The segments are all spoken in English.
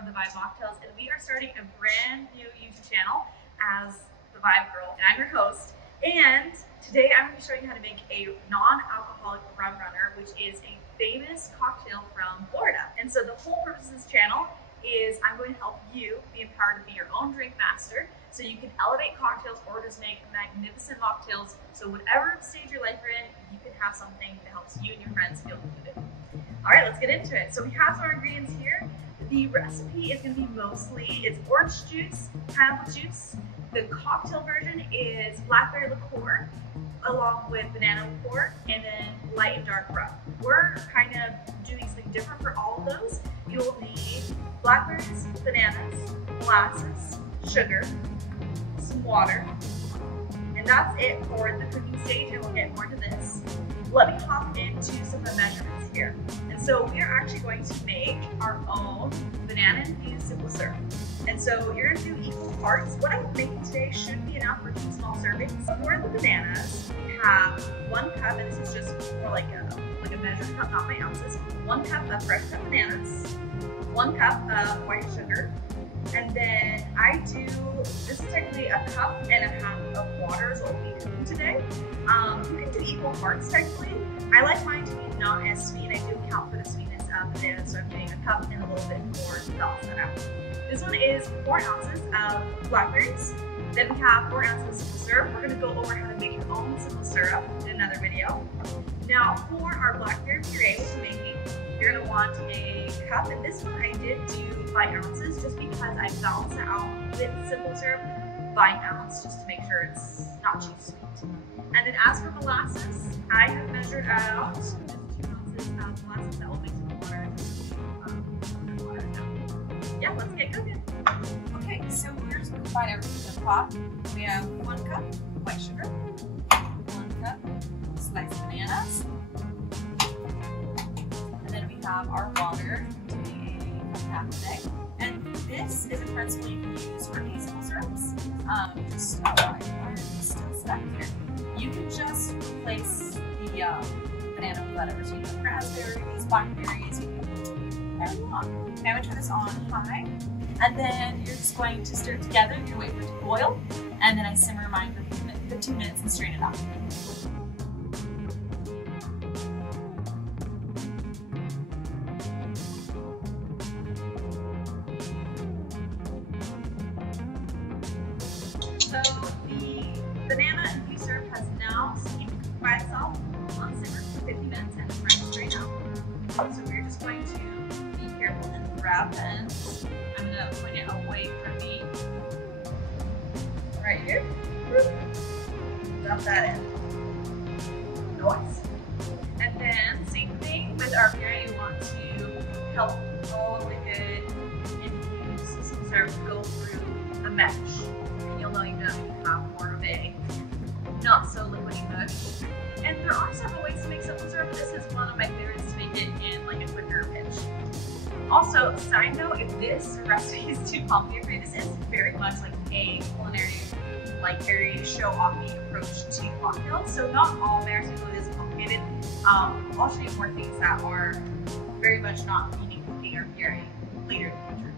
of the Vibe Mocktails, and we are starting a brand new YouTube channel as the Vibe Girl, and I'm your host. And today I'm going to be showing you how to make a non-alcoholic Rum Runner, which is a famous cocktail from Florida. And so the whole purpose of this channel is I'm going to help you be empowered to be your own drink master, so you can elevate cocktails or just make magnificent mocktails. So whatever stage your life you're in, you can have something that helps you and your friends feel included. All right, let's get into it. So we have some ingredients here. The recipe is going to be mostly, it's orange juice, pineapple juice. The cocktail version is blackberry liqueur, along with banana liqueur, and then light and dark rum. We're kind of doing something different for all of those. You'll need blackberries, bananas, molasses, sugar, some water, and that's it for the cooking stage, and we'll get more into this. Let me hop into some of the measurements here. And so we are actually going to make our own banana infused simple syrup. And so you're gonna do equal parts. What I'm making today should be enough for 2 small servings. For the bananas, we have 1 cup, and this is just more like a measured cup, not by ounces. 1 cup of fresh cut bananas, 1 cup of white sugar, and then this is technically a cup and a half of water is what we'll be cooking today. You can do equal parts technically. I like mine to be not as sweet, and I do account for the sweetness of bananas, so I'm doing a cup and a little bit more to balance that out. This one is 4 ounces of blackberries. Then we have 4 ounces of simple syrup. We're going to go over how to make your own simple syrup in another video. Now for our blackberry puree, which we're making, you're going to want a cup, and this one I did do by ounces just because I balance it out with simple syrup by ounce just to make sure it's not too sweet. And then as for molasses, I have measured out just 2 ounces of molasses that will mix with water. Yeah, let's get cooking. Okay, so we're just going to combine everything in the pot. We have 1 cup white sugar, 1 cup sliced bananas, and then we have our water, doing a half a day. And this is a principle you can use for any simple syrups. Just why are these still stuck here? You can just replace the banana with whatever. So you can raspberries, blackberries, you can whatever you want. Okay, I'm going to turn this on high, and then you're just going to stir it together. You're going to wait for it to boil, and then I simmer mine for 2 minutes and strain it off. So the banana infused syrup has now steamed by itself on simmer for 50 minutes and it's ready to strain out. So we're just going to be careful and grab the ends. I'm going to point it away from me. Right here. Dump that in. Nice. And then same thing with our puree. You want to help all of the good infused simple syrup go through the mesh. You'll know you have more of a not so liquidy mush. And there are several ways to make simple syrup. This is one of my favorites to make it in like a quicker pitch. Also, side note, if this recipe is too complicated for you, this is very much like a culinary, like very show-offy approach to cocktails. So not all their really is complicated. I'll show you more things that are very much not needing cooking or puree later in the future.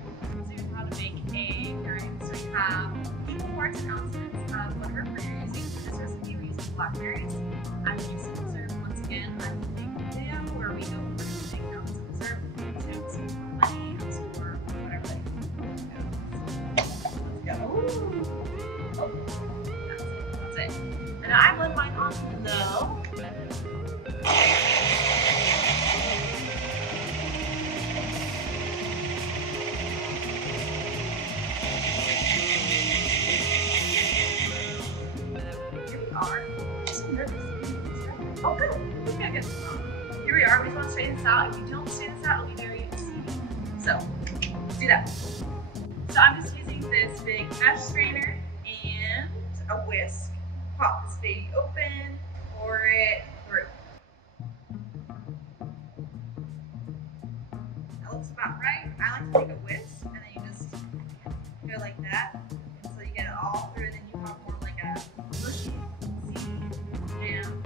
So how to make a puree. So we have equal parts and ounces of whatever fruit you're using. For this recipe, we're using blackberries. I'm using simple syrup once again. I'm making a video where we go over everything down with simple syrup, honey, or whatever. Let's go. Oh, that's it. And I blend mine on low. Oh, good. Okay, good. Here we are. We just want to strain this out. If you don't strain this out, it'll be very deceiving. So, let's do that. So I'm just using this big mesh strainer and a whisk. Pop this baby open, pour it through. That looks about right. I like to take a whisk, and then you just go like that until you get it all through, and then you have more like a mushy jam.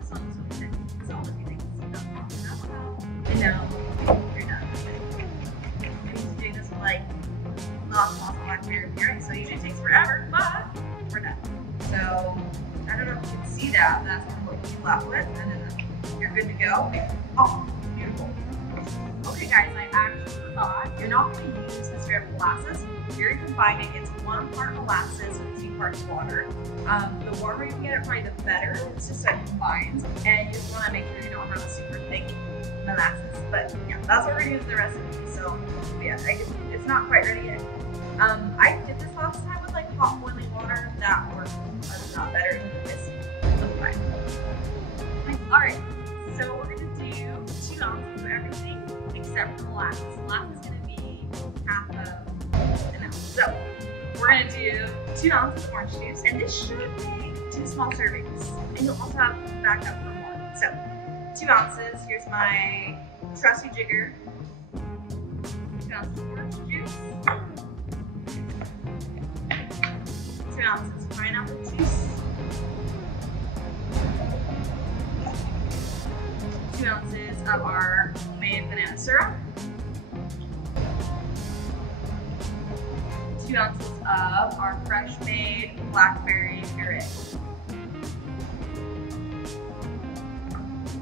This one's so good. It's all the things. And now you're done. I need to do yeah, that's kind of what you left with, and then you're good to go. Oh, beautiful. Okay guys, I actually forgot, you're not going to use a straight up molasses. You're combining, it's 1 part molasses with 2 parts water. The warmer you can get it, probably the better. It's just so it combines, and you just want to make sure you don't have a super thick molasses. But yeah, that's what we're going to use the recipe. So yeah, it's not quite ready yet. I did this last time with like hot boiling water. That worked a lot better than this. Alright, so we're going to do 2 ounces of everything except for molasses. Molasses is going to be half of an ounce. So we're going to do 2 ounces of orange juice, and this should make 2 small servings. And you'll also have backup for more. So 2 ounces, here's my trusty jigger. 2 ounces of orange juice. 2 ounces of pineapple juice. 2 ounces of our homemade banana syrup. 2 ounces of our fresh made blackberry puree.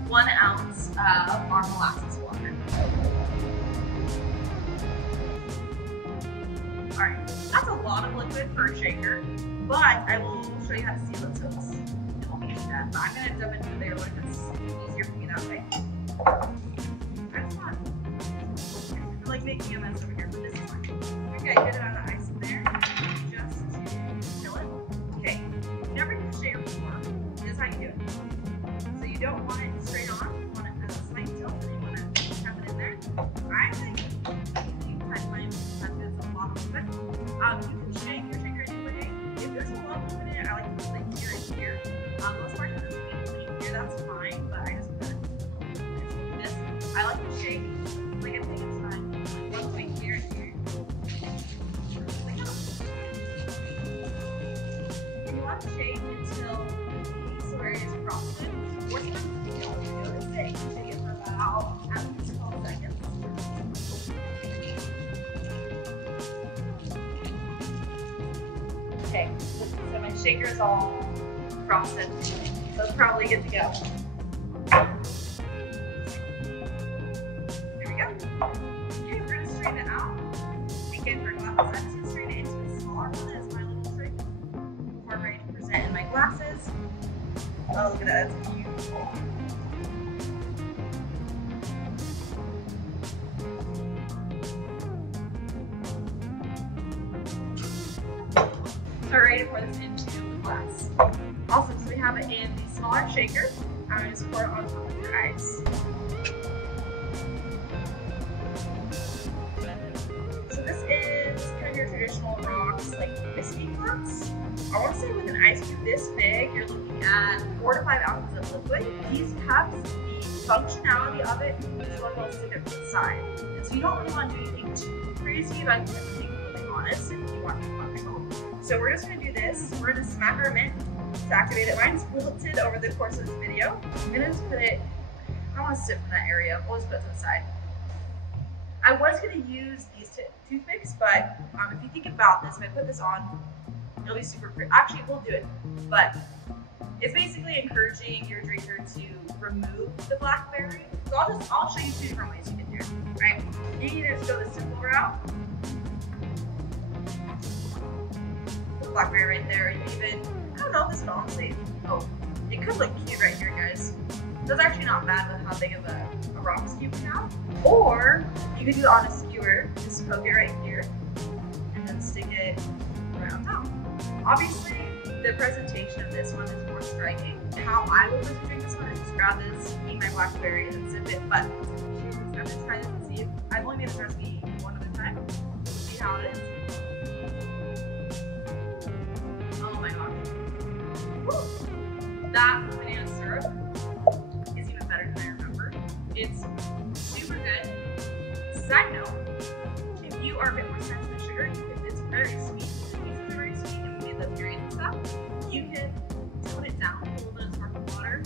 1 ounce of our molasses water. Alright, that's a lot of liquid for a shaker, but I will show you how to seal it so it won't be too bad. But I'm going to dump it into there because it's easier for me that way. That's fun. I like making a mess over here, but this is fine. Okay, get it out of the ice in there just to chill it. Okay, you've never used a shaker before. This is how you do it. So you don't want it straight on, you want it at a slight tilt, and you want to have it in there. I like easy type mine because it's a lot of liquid. You can shake your shaker any way. If there's a lot of liquid in it, I like to put it here and here. Most parts of it here, that's fine, but I just put it this. I like to shake, like I'm taking time, like 1 point here and here. Like that. And you want to shake until the area is frosted. Or sometimes you don't do this thing. Shake it for about at least 12 seconds. Okay, so my shaker is all frosted, so it's probably good to go. There we go. Okay, we're going to strain it out. Again, for glasses, I'm just going to strain it into a smaller one as my little trick before I'm ready to present in my glasses. Oh, look at that, that's beautiful. So we're ready to pour this into the glass. Awesome, so we have it in the smaller shaker. I'm going to just pour it on top of your ice. So this is kind of your traditional rocks, like whiskey glass. I want to say with an ice cube this big, you're looking at 4 to 5 ounces of liquid. These cups, the functionality of it is what will stick it to the side. And so you don't really want to do anything too crazy about keeping really honest if you want to be functional. So we're just going to do this. We're going to smack our mint to activate it. Mine's wilted over the course of this video. I'm going to just put it, I don't want to sip from that area. We'll just put it to the side. I was going to use these toothpicks, but if you think about this, if I put this on, it'll be super pretty. Actually, we'll do it, but it's basically encouraging your drinker to remove the blackberry. So I'll show you 2 different ways you can do it, right? You can either just go the simple route, the blackberry right there. You even, I don't know if this would honestly, oh, it could look cute right here, guys. That's actually not bad with how big of a rock skewer we have. Or you could do it on a skewer, just poke it right here, and then stick it right on top. Obviously, the presentation of this one is more striking. How I would like to drink this one is just grab this, eat my blackberry, and then sip it. But I'm going to try this and see if I've only made this recipe one other time. See how it is. Oh my gosh. Woo. That banana syrup is even better than I remember. It's super good. Side note, if you are a bit more sensitive to sugar, it's very sweet. These are very sweet, and we get the puree and stuff. You can tone it down with a little bit of sparkling water,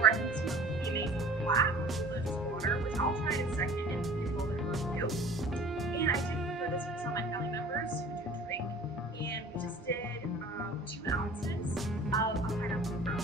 or I think this one would be amazing flat with a little bit of water, which I'll try in a second and do a little bit of review. And I did prepare this for some of my family members who do drink, and we just did 2 ounces of a pineapple rum.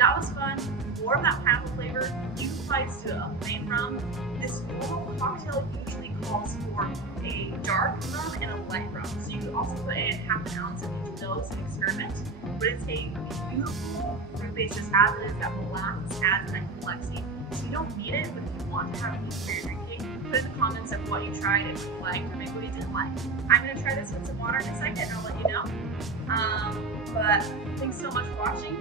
that was fun. More of that pineapple flavor. You can probably just do a plain rum. This normal cocktail usually calls for a dark rum and a light rum. So you can also put in half an ounce of each of those and experiment. But it's a beautiful fruit base just as it is. That molasses adds that complexity. So you don't need it, but if you want to have it use for your drinking, put in the comments of what you tried and what you liked, or maybe what you didn't like. I'm going to try this with some water in a second and I'll let you know. But thanks so much for watching.